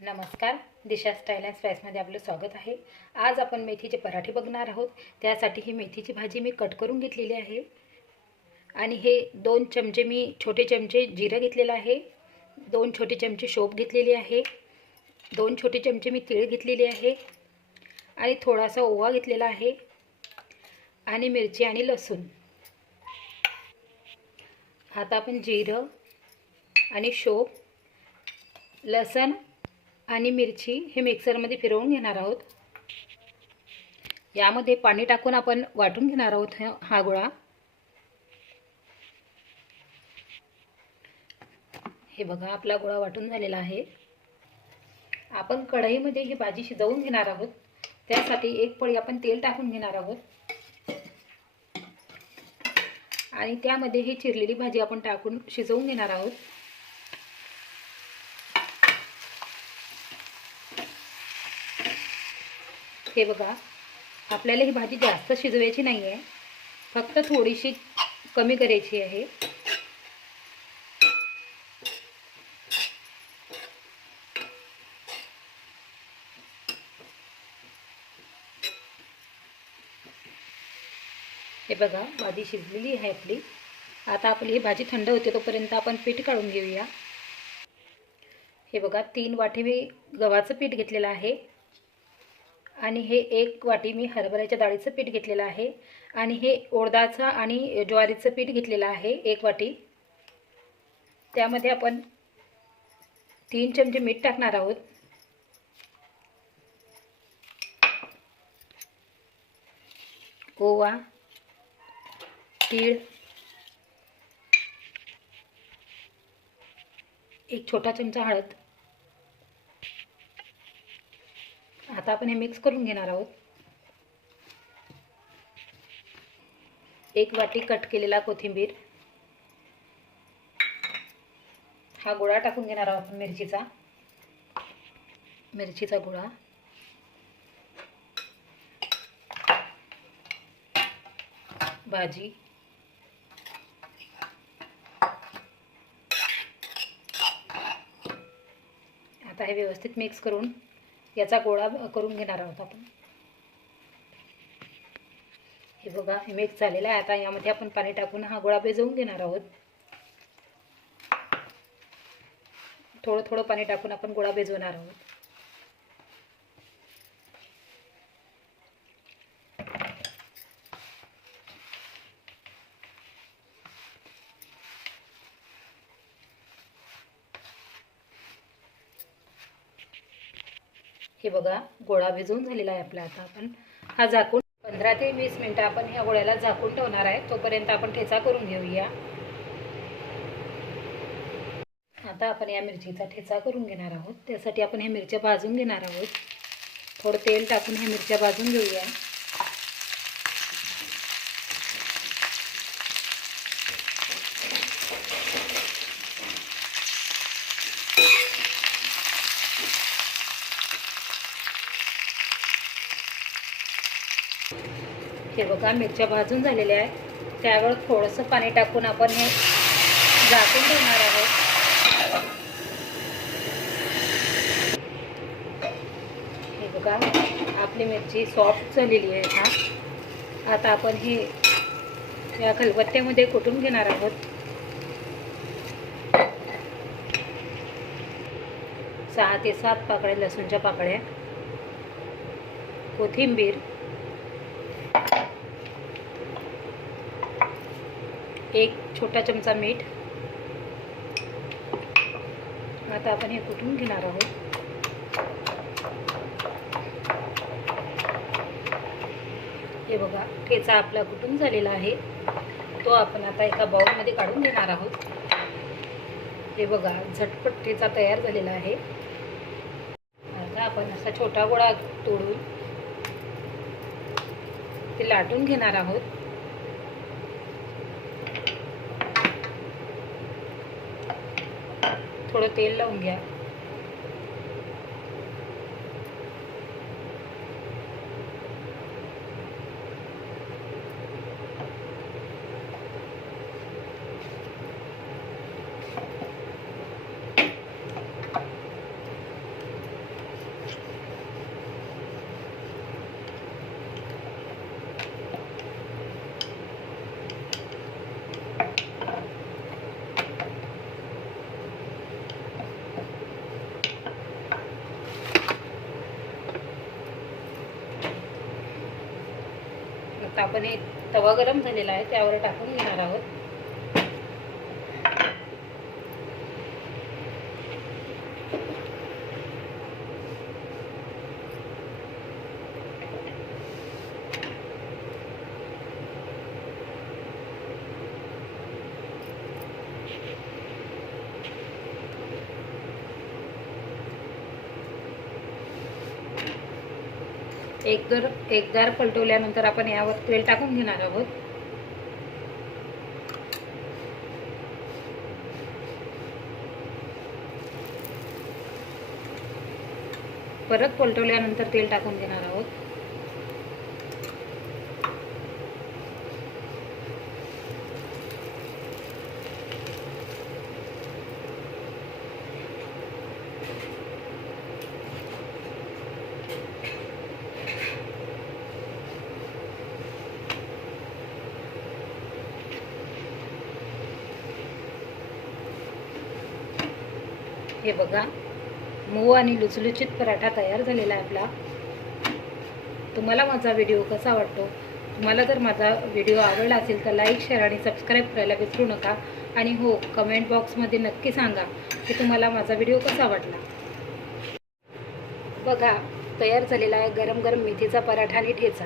नमस्कार, दिशा style and स्पाइसमध्ये आपलं स्वागत आहे। आज आपण मेथीचे पराठे बघणार आहोत। त्यासाठी ही मेथीची भाजी मी कट करून घेतलेली आहे आणि हे 2 चमचे मी छोटे चमचे जिरं घेतलेलं आहे, 2 छोटे चमचे शोप घेतलेली आहे, 2 छोटे चमचे मी तीळ घेतलेली आहे आणि थोडासा ओवा घेतलेला आहे आणि मिरची आणि लसूण। आता आपण जिरं आणि शोप, लसूण आणि मिरची हे मिक्सरमध्ये फिरवून घेणार आहोत। यामध्ये पाणी टाकून आपण वाटून घेणार आहोत हा गोळा। हे बघा, आपला गोळा वाटून झालेला आहे। आपण कढईमध्ये ही भाजी शिजवून घेणार आहोत। त्यासाठी एक पळी आपण तेल टाकून घेणार आहोत आणि त्यामध्ये ही चिरलेली भाजी आपण टाकून शिजवून घेणार आहोत। हे बघा, आपल्याला ही भाजी जास्त शिजवायची नाही आहे, फक्त थोडीशी कमी करायची आहे। हे बघा, भाजी शिजलेली आहे आपली। आता आपली ही भाजी थंड होते तोपर्यंत आपण पीठ काढून घेऊया। हे बघा, 3 वाटी मी गव्हाचं पीठ घेतलेलं आहे आणि हे 1 वाटी मी हरभऱ्याच्या डाळीचं पीठ घेतलेलं आहे आणि हे उडदाचं आणि ज्वारीचं पीठ घेतलेलं आहे 1 वाटी। त्यामध्ये आपण 3 चमचे मीठ टाकणार आहोत, ओवा, तीळ, 1 छोटा चमचा हळद। आता आपण हे मिक्स करून घेणार आहोत। 1 वाटी कट केलेला कोथिंबीर, हा गोळा टाकून घेणार आहोत मिरचीचा गोळा, भाजी, आता हे व्यवस्थित मिक्स करून याचा गोळा करून घेणार आहोत आपण। हे बघा, हे मिक्स झालेला आहे। आता यामध्ये आपण पाणी टाकून हा गोळा भिजवून घेणार आहोत। थोडं थोडं पाणी टाकून आपण गोळा भिजवणार आहोत। हे बघा, गोळा भिजवून झालेला आहे आपला। आता आपण हा झाकून 15 ते 20 मिनिटं आपण ह्या गोळ्याला झाकून ठेवणार आहे। तोपर्यंत आपण ठेचा करून घेऊया। आता आपण या मिरचीचा ठेचा करून घेणार आहोत। त्यासाठी आपण हे मिरच्या भाजून घेणार आहोत। थोडं तेल टाकून हे मिरच्या भाजून घेऊया। हे बघा, मिरच्या भाजून झालेल्या आहेत। त्यावर थोडंसं पाणी टाकून आपण हे झाकून ठेवणार आहोत। हे बघा, आपली मिरची सॉफ्ट झालेली आहे। आता आपण हे या खलबत्त्यामध्ये कुटून घेणार आहोत। 6 ते 7 पाकळ्या लसूणच्या पाकळ्या, कोथिंबीर, 1 छोटा चमचा मीठ। आता आपण हे कुटून घेणार आहोत। हे बघा, ठेचा आपला कुटून झालेला आहे, तो आपण आता एका बाउलमध्ये काढून घेणार आहोत। हे बघा, झटपट ठेचा तयार झालेला आहे। आता आपण असा छोटा गोळा तोडून ते लाटून घेणार आहोत। थोडं तेल लावून घ्या। आता आपण हे तवा गरम झालेला आहे त्यावर टाकून घेणार आहोत. एकदार पलटवल्यानंतर आपण यावर तेल टाकून घेणार आहोत. परत पलटवल्यानंतर तेल टाकून घेणार आहोत. हे बघा, मऊ आणि लुसलुशीत पराठा तयार झालेला आहे आपला. तुम्हाला माझा व्हिडिओ कसा वाटतो? तुम्हाला जर माझा व्हिडिओ आवडला असेल तर लाईक, शेअर आणि सबस्क्राईब करायला विसरू नका. आणि हो, कमेंट बॉक्समध्ये नक्की सांगा की तुम्हाला माझा व्हिडिओ कसा वाटला. बघा, तयार झालेला आहे गरम गरम मेथीचा पराठा आणि ठेचा.